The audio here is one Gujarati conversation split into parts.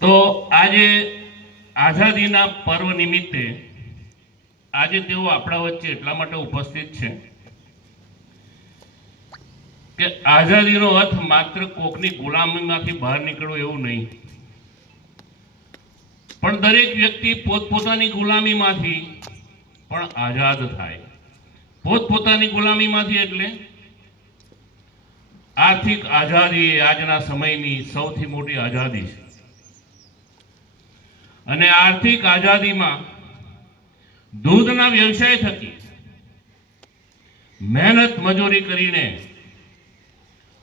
તો આજે આઝાદીના પર્વ નિમિત્તે આજે તેઓ આપણા વચ્ચે એટલા માટે ઉપસ્થિત છે કે આઝાદીનો અર્થ માત્ર કોકની ગુલામીમાંથી બહાર નીકળવું એવું નહીં. પણ દરેક વ્યક્તિ પોતપોતાની ગુલામીમાંથી પણ આઝાદ થાય. પોતપોતાની ગુલામીમાંથી એટલે આર્થિક આઝાદી એ આજના સમયની સૌથી મોટી આઝાદી છે. અને આર્થિક આઝાદીમાં દૂધના વ્યવસાય થકી મહેનત મજૂરી કરીને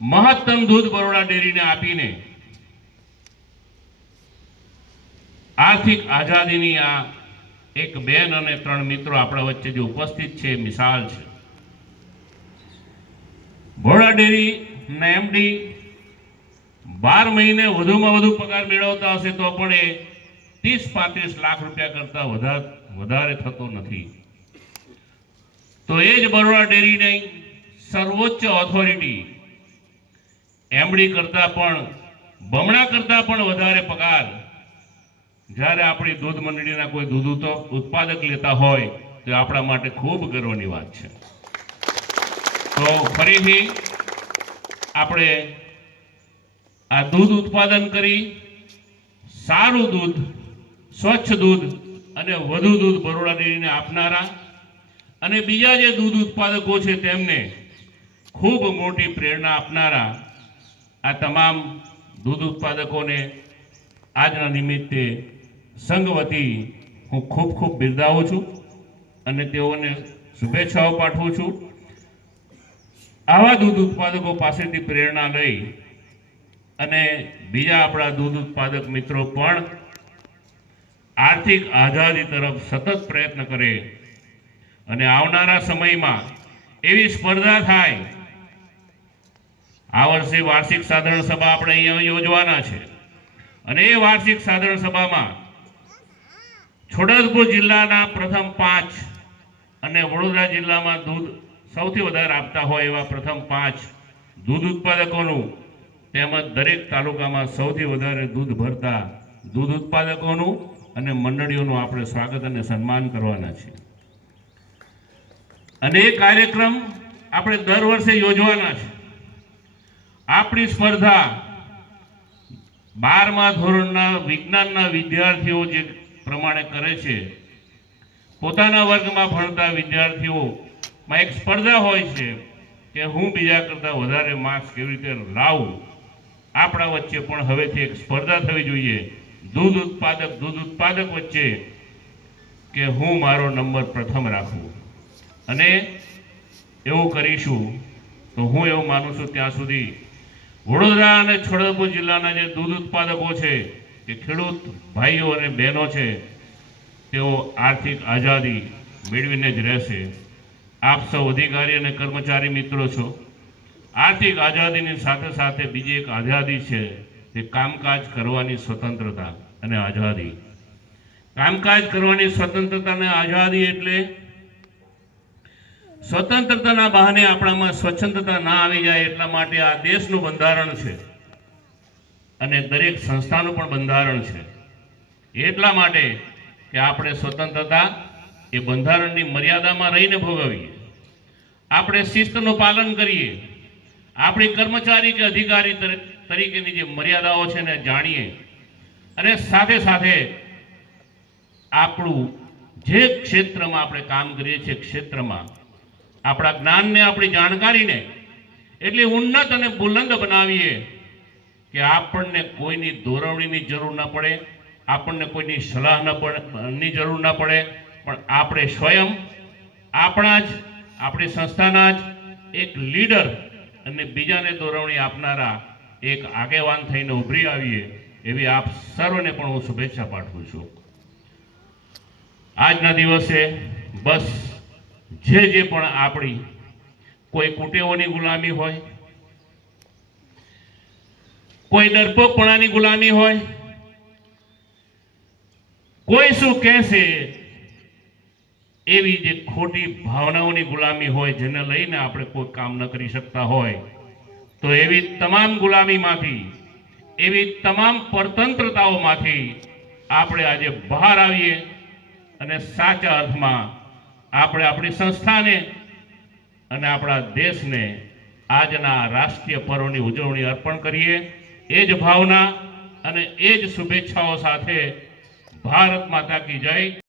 મહત્તમ દૂધ બરોડા ડેરીને આપીને આર્થિક આઝાદીની આ એક બેન અને ત્રણ મિત્રો આપણા વચ્ચે જે ઉપસ્થિત છે મિસાલ છે. બરોડા ડેરી એમડી બાર મહિને વધુમાં વધુ પગાર મેળવતા હશે તો પણ એ ત્રીસ પાંત્રીસ લાખ રૂપિયા કરતા વધારે વધારે થતો નથી. તો એ જ બરોડા ડેરીની સર્વોચ્ચ ઓથોરિટી એમડી કરતા પણ, બમણા કરતા પણ વધારે પગાર. જ્યારે આપણી દૂધ મંડળીના કોઈ દૂધ તો ઉત્પાદક લેતા હોય, તો આપણા માટે ખૂબ ગર્વની વાત છે. તો ફરીથી આપણે આ દૂધ ઉત્પાદન કરી, સારું દૂધ સ્વચ્છ દૂધ અને વધુ દૂધ બરોડા ડેરીને આપનારા અને બીજા જે દૂધ ઉત્પાદકો છે તેમને ખૂબ મોટી પ્રેરણા આપનારા આ તમામ દૂધ ઉત્પાદકોને આજના નિમિત્તે સંઘ વતી હું ખૂબ ખૂબ બિરદાવું છું અને તેઓને શુભેચ્છાઓ પાઠવું છું. આવા દૂધ ઉત્પાદકો પાસેથી પ્રેરણા લઈ અને બીજા આપણા દૂધ ઉત્પાદક મિત્રો પણ આર્થિક આઝાદી તરફ સતત પ્રયત્ન કરે અને આવનારા સમયમાં એવી સ્પર્ધા થાય. આ વર્ષે વાર્ષિક સાધારણ સભા આપણે અહીંયા યોજવાના છે. અને એ વાર્ષિક સાધારણ સભામાં છોટાઉદેપુર જિલ્લાના પ્રથમ પાંચ અને વડોદરા જિલ્લામાં દૂધ સૌથી વધારે આપતા હોય એવા પ્રથમ પાંચ દૂધ ઉત્પાદકોનું તેમજ દરેક તાલુકામાં સૌથી વધારે દૂધ ભરતા દૂધ ઉત્પાદકોનું અને મંડળીઓનું આપણે સ્વાગત અને સન્માન કરવાના છે અને એ કાર્યક્રમ આપણે દર વર્ષે યોજવાના છે. આપણી સ્પર્ધા બારમા ધોરણના વિજ્ઞાનના વિદ્યાર્થીઓ જે પ્રમાણે કરે છે, પોતાના વર્ગમાં ભણતા વિદ્યાર્થીઓમાં એક સ્પર્ધા હોય છે કે હું બીજા કરતાં વધારે માર્ક્સ કેવી રીતે લાવું, આપણા વચ્ચે પણ હવેથી એક સ્પર્ધા થવી જોઈએ. દૂધ ઉત્પાદક દૂધ ઉત્પાદક વચ્ચે કે હું મારો નંબર પ્રથમ રાખું. અને એવું કરીશું તો હું એવું માનું છું ત્યાં સુધી વડોદરા અને છોટાઉદેપુર જિલ્લાના જે દૂધ ઉત્પાદકો છે કે ખેડૂત ભાઈઓ અને બહેનો છે, તેઓ આર્થિક આઝાદી મેળવીને જ રહેશે. આપ સૌ અધિકારી અને કર્મચારી મિત્રો છો. આર્થિક આઝાદીની સાથે સાથે બીજી એક આઝાદી છે તે કામકાજ કરવાની સ્વતંત્રતા અને આઝાદી. કામકાજ કરવાની સ્વતંત્રતા અને આઝાદી એટલે સ્વતંત્રતાના બહાને આપણામાં સ્વચ્છંદતા ના આવી જાય એટલા માટે આ દેશનું બંધારણ છે. અને દરેક સંસ્થાનું પણ બંધારણ છે. એટલા માટે કે આપણે સ્વતંત્રતા એ બંધારણની મર્યાદામાં રહીને ભોગવીએ. આપણે શિસ્તનું પાલન કરીએ. આપણી કર્મચારી કે અધિકારી તર- તરીકેની જે મર્યાદાઓ છે ને જાણીએ. અને સાથે સાથે આપણું જે ક્ષેત્રમાં આપણે કામ કરીએ છીએ ક્ષેત્રમાં, આપણા જ્ઞાનને આપણી જાણકારીને, એટલી ઉન્નત અને બુલંદ બનાવીએ કે આપણને કોઈની દોરવણીની જરૂર ન પડે, આપણને કોઈની સલાહ ન પડેની જરૂર ન પડે, પણ આપણે સ્વયં, આપણા જ, આપણી સંસ્થાના જ એક લીડર અને બીજાને દોરવણી આપનારા એક આગેવાન થઈને ઉભરી આવીએ, એવી આપ સર્વને પણ હું શુભેચ્છા પાઠવું છું. આજના દિવસે બસ જે જે પણ આપણી કોઈ કુટેવોની ગુલામી હોય, કોઈ ડરપોકપણાની ગુલામી હોય, કોઈ શું કહેશે એવી જે ખોટી ભાવનાઓની ગુલામી હોય, જેને લઈને આપણે કોઈ કામ ન કરી શકતા હોય તો એવી તમામ ગુલામીમાંથી, એવી તમામ પરતંત્રતાઓમાંથી આપણે આજે બહાર આવીએ અને સાચા અર્થમાં આપણે આપણી સંસ્થાને અને આપણા દેશને આજના રાષ્ટ્રીય પર્વની ઉજવણી અર્પણ કરીએ. એ જ ભાવના અને એ જ શુભેચ્છાઓ સાથે ભારત માતા કી જય.